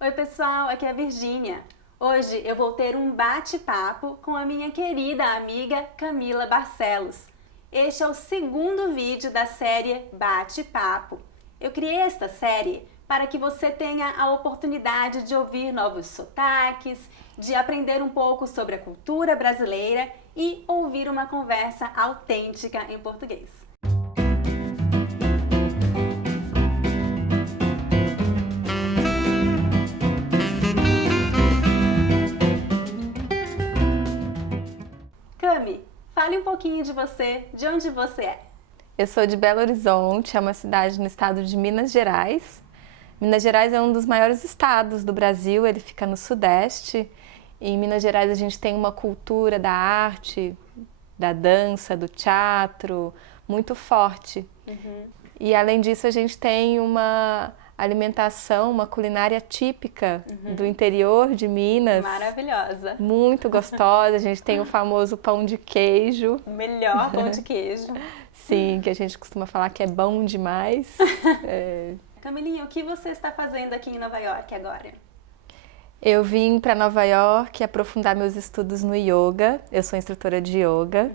Oi pessoal, aqui é a Virgínia. Hoje eu vou ter um bate-papo com a minha querida amiga Camila Barcelos. Este é o segundo vídeo da série Bate-Papo. Eu criei esta série para que você tenha a oportunidade de ouvir novos sotaques, de aprender um pouco sobre a cultura brasileira e ouvir uma conversa autêntica em português. Cami, fale um pouquinho de você, de onde você é. Eu sou de Belo Horizonte, é uma cidade no estado de Minas Gerais. Minas Gerais é um dos maiores estados do Brasil, ele fica no sudeste. E em Minas Gerais a gente tem uma cultura da arte, da dança, do teatro muito forte. E além disso a gente tem uma alimentação, uma culinária típica do interior de Minas. Maravilhosa. Muito gostosa, a gente tem o famoso pão de queijo. O melhor pão de queijo. Sim, que a gente costuma falar que é bom demais. Camilinha, o que você está fazendo aqui em Nova York agora? Eu vim para Nova York aprofundar meus estudos no yoga. Eu sou instrutora de yoga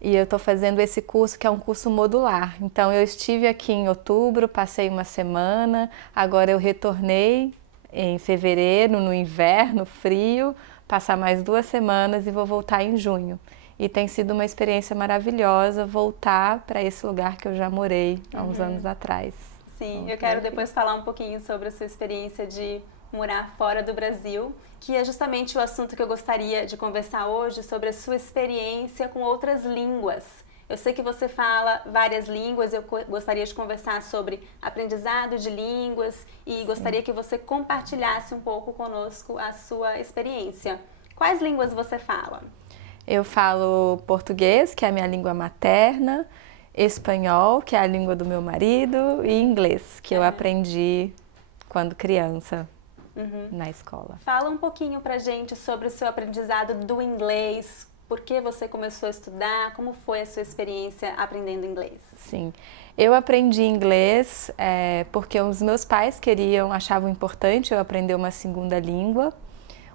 e eu estou fazendo esse curso que é um curso modular. Então eu estive aqui em outubro, passei uma semana, agora eu retornei em fevereiro, no inverno frio, passar mais 2 semanas e vou voltar em junho. E tem sido uma experiência maravilhosa voltar para esse lugar que eu já morei há uns anos atrás. Sim, eu quero depois falar um pouquinho sobre a sua experiência de morar fora do Brasil, que é justamente o assunto que eu gostaria de conversar hoje, sobre a sua experiência com outras línguas. Eu sei que você fala várias línguas, eu gostaria de conversar sobre aprendizado de línguas e gostaria que você compartilhasse um pouco conosco a sua experiência. Quais línguas você fala? Eu falo português, que é a minha língua materna, espanhol, que é a língua do meu marido, e inglês, que eu aprendi quando criança na escola. Fala um pouquinho pra gente sobre o seu aprendizado do inglês, por que você começou a estudar, como foi a sua experiência aprendendo inglês? Sim, eu aprendi inglês porque os meus pais achavam importante eu aprender uma segunda língua.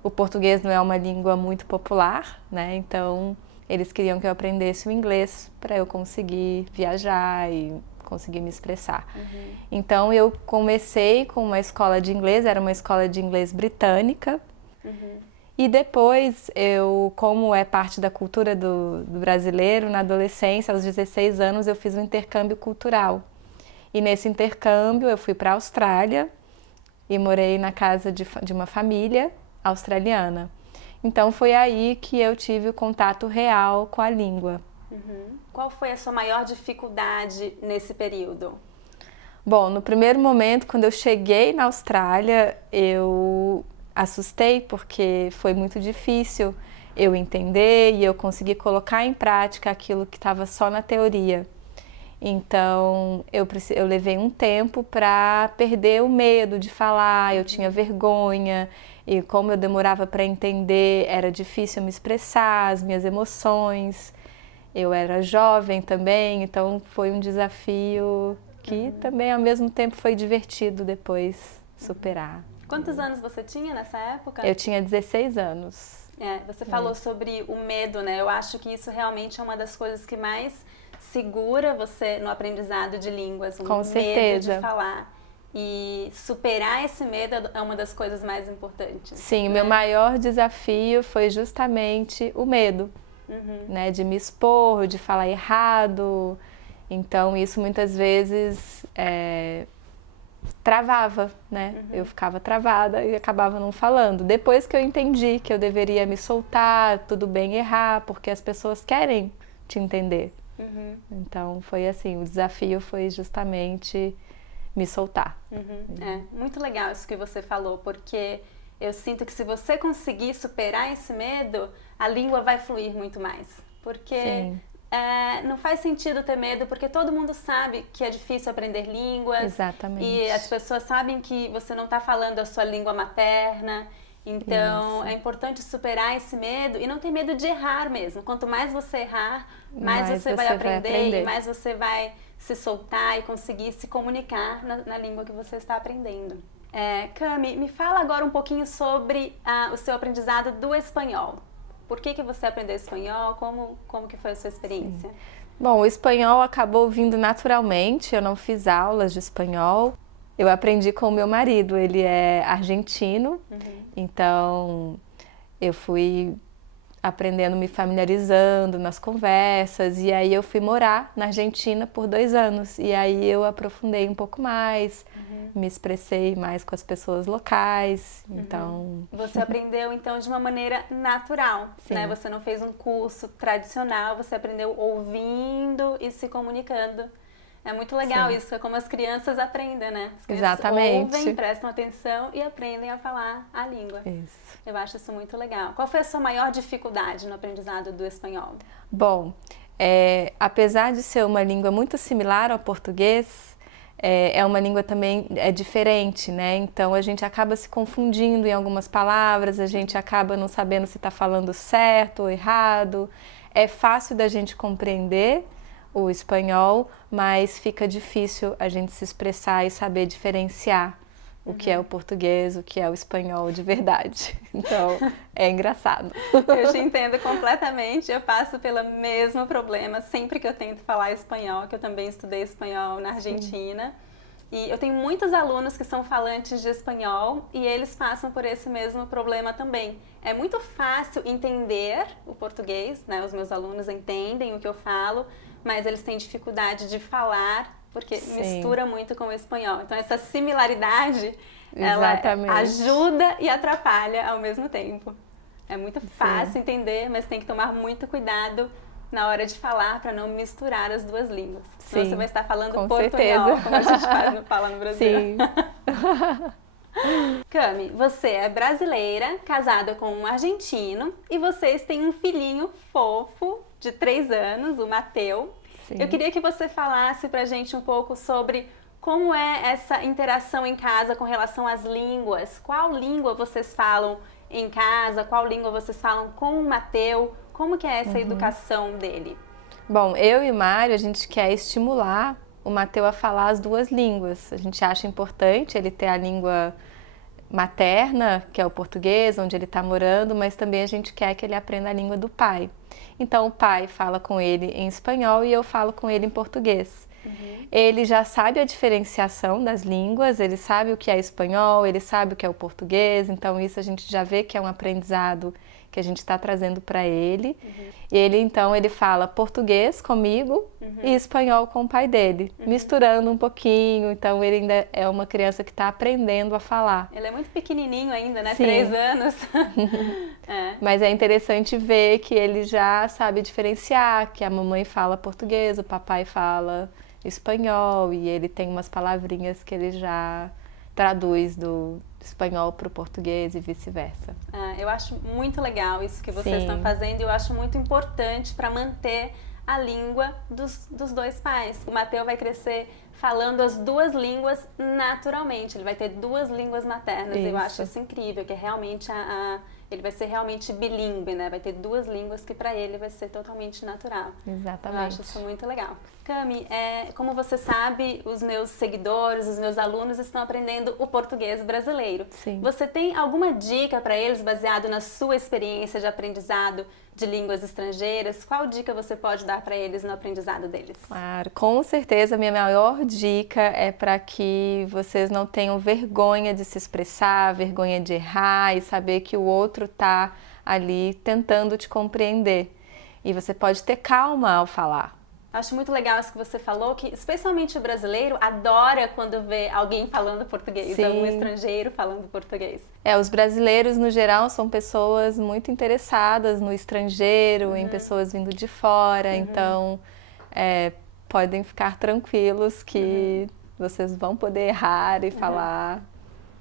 O português não é uma língua muito popular, né? Então eles queriam que eu aprendesse o inglês para eu conseguir viajar e conseguir me expressar. Então eu comecei com uma escola de inglês, era uma escola de inglês britânica. E depois como é parte da cultura do brasileiro, na adolescência, aos 16 anos, eu fiz um intercâmbio cultural. E nesse intercâmbio eu fui para a Austrália e morei na casa de uma família australiana. Então foi aí que eu tive o contato real com a língua. Qual foi a sua maior dificuldade nesse período? Bom, no primeiro momento, quando eu cheguei na Austrália, eu assustei porque foi muito difícil eu entender e eu conseguir colocar em prática aquilo que estava só na teoria. Então, eu levei um tempo para perder o medo de falar, eu tinha vergonha e como eu demorava para entender, era difícil me expressar as minhas emoções. Eu era jovem também, então foi um desafio que também ao mesmo tempo foi divertido depois superar. Quantos anos você tinha nessa época? Eu tinha 16 anos. Você falou sobre o medo, né? Eu acho que isso realmente é uma das coisas que mais segura você no aprendizado de línguas, Com medo certeza. de falar. E superar esse medo é uma das coisas mais importantes. Sim, o meu maior desafio foi justamente o medo, né? De me expor, de falar errado. Então isso muitas vezes travava, né? Eu ficava travada e acabava não falando. Depois que eu entendi que eu deveria me soltar, tudo bem errar, porque as pessoas querem te entender. Então foi assim, o desafio foi justamente me soltar. Muito legal isso que você falou, porque eu sinto que se você conseguir superar esse medo, a língua vai fluir muito mais. Porque não faz sentido ter medo, porque todo mundo sabe que é difícil aprender línguas. Exatamente. E as pessoas sabem que você não está falando a sua língua materna. Então, é importante superar esse medo e não ter medo de errar mesmo. Quanto mais você errar, mais você vai aprender e mais você vai se soltar e conseguir se comunicar na língua que você está aprendendo. Cami, me fala agora um pouquinho sobre o seu aprendizado do espanhol. Por que você aprendeu espanhol? Como que foi a sua experiência? Sim. Bom, o espanhol acabou vindo naturalmente, eu não fiz aulas de espanhol. Eu aprendi com o meu marido, ele é argentino, então eu fui aprendendo, me familiarizando nas conversas, e aí eu fui morar na Argentina por 2 anos, e aí eu aprofundei um pouco mais, me expressei mais com as pessoas locais, então... Você aprendeu então de uma maneira natural, né? Você não fez um curso tradicional, você aprendeu ouvindo e se comunicando. É muito legal isso, é como as crianças aprendem, né? As crianças Exatamente. ouvem, prestam atenção e aprendem a falar a língua. Isso. Eu acho isso muito legal. Qual foi a sua maior dificuldade no aprendizado do espanhol? Bom, apesar de ser uma língua muito similar ao português, é uma língua também diferente, né? Então a gente acaba se confundindo em algumas palavras, a gente acaba não sabendo se está falando certo ou errado. É fácil da gente compreender o espanhol, mas fica difícil a gente se expressar e saber diferenciar o que é o português, o que é o espanhol de verdade. Então, é engraçado. Eu te entendo completamente, eu passo pelo mesmo problema sempre que eu tento falar espanhol, que eu também estudei espanhol na Argentina. E eu tenho muitos alunos que são falantes de espanhol e eles passam por esse mesmo problema também. É muito fácil entender o português, né? Os meus alunos entendem o que eu falo, mas eles têm dificuldade de falar porque mistura muito com o espanhol. Então essa similaridade, ela ajuda e atrapalha ao mesmo tempo. É muito fácil entender, mas tem que tomar muito cuidado na hora de falar para não misturar as duas línguas. Senão você vai estar falando portunhol, como a gente fala no Brasil. Sim. Cami, você é brasileira, casada com um argentino e vocês têm um filhinho fofo de 3 anos, o Mateu. Sim. Eu queria que você falasse pra gente um pouco sobre como é essa interação em casa com relação às línguas. Qual língua vocês falam em casa? Qual língua vocês falam com o Mateu? Como que é essa educação dele? Bom, eu e o Mário, a gente quer estimular o Mateu a falar as 2 línguas. A gente acha importante ele ter a língua materna, que é o português, onde ele está morando, mas também a gente quer que ele aprenda a língua do pai. Então o pai fala com ele em espanhol e eu falo com ele em português. Ele já sabe a diferenciação das línguas, ele sabe o que é espanhol, ele sabe o que é o português, então isso a gente já vê que é um aprendizado que a gente está trazendo para ele. E ele então ele fala português comigo e espanhol com o pai dele, misturando um pouquinho. Então ele ainda é uma criança que está aprendendo a falar. Ele é muito pequenininho ainda, né? Sim. 3 anos. Mas é interessante ver que ele já sabe diferenciar, que a mamãe fala português, o papai fala espanhol e ele tem umas palavrinhas que ele já traduz do espanhol para o português e vice-versa. Eu acho muito legal isso que vocês estão fazendo e eu acho muito importante para manter a língua dos 2 pais. O Mateu vai crescer falando as 2 línguas naturalmente, ele vai ter 2 línguas maternas. Eu acho isso incrível, que é realmente ele vai ser realmente bilíngue, né? Vai ter 2 línguas que para ele vai ser totalmente natural. Exatamente. Eu acho isso muito legal. Cami, como você sabe, os meus seguidores, os meus alunos estão aprendendo o português brasileiro. Sim. Você tem alguma dica para eles baseado na sua experiência de aprendizado de línguas estrangeiras? Qual dica você pode dar para eles no aprendizado deles? Claro, com certeza a minha maior dica é para que vocês não tenham vergonha de se expressar, vergonha de errar e saber que o outro está ali tentando te compreender. E você pode ter calma ao falar. Acho muito legal isso que você falou, que especialmente o brasileiro adora quando vê alguém falando português, algum estrangeiro falando português. Os brasileiros, no geral, são pessoas muito interessadas no estrangeiro, em pessoas vindo de fora, então podem ficar tranquilos que vocês vão poder errar e falar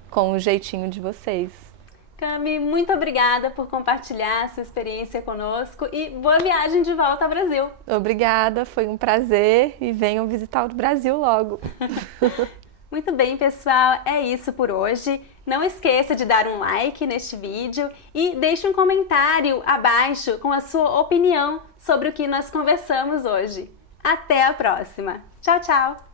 com o jeitinho de vocês. Cami, muito obrigada por compartilhar a sua experiência conosco e boa viagem de volta ao Brasil. Obrigada, foi um prazer e venham visitar o Brasil logo. Muito bem, pessoal, é isso por hoje. Não esqueça de dar um like neste vídeo e deixe um comentário abaixo com a sua opinião sobre o que nós conversamos hoje. Até a próxima. Tchau, tchau!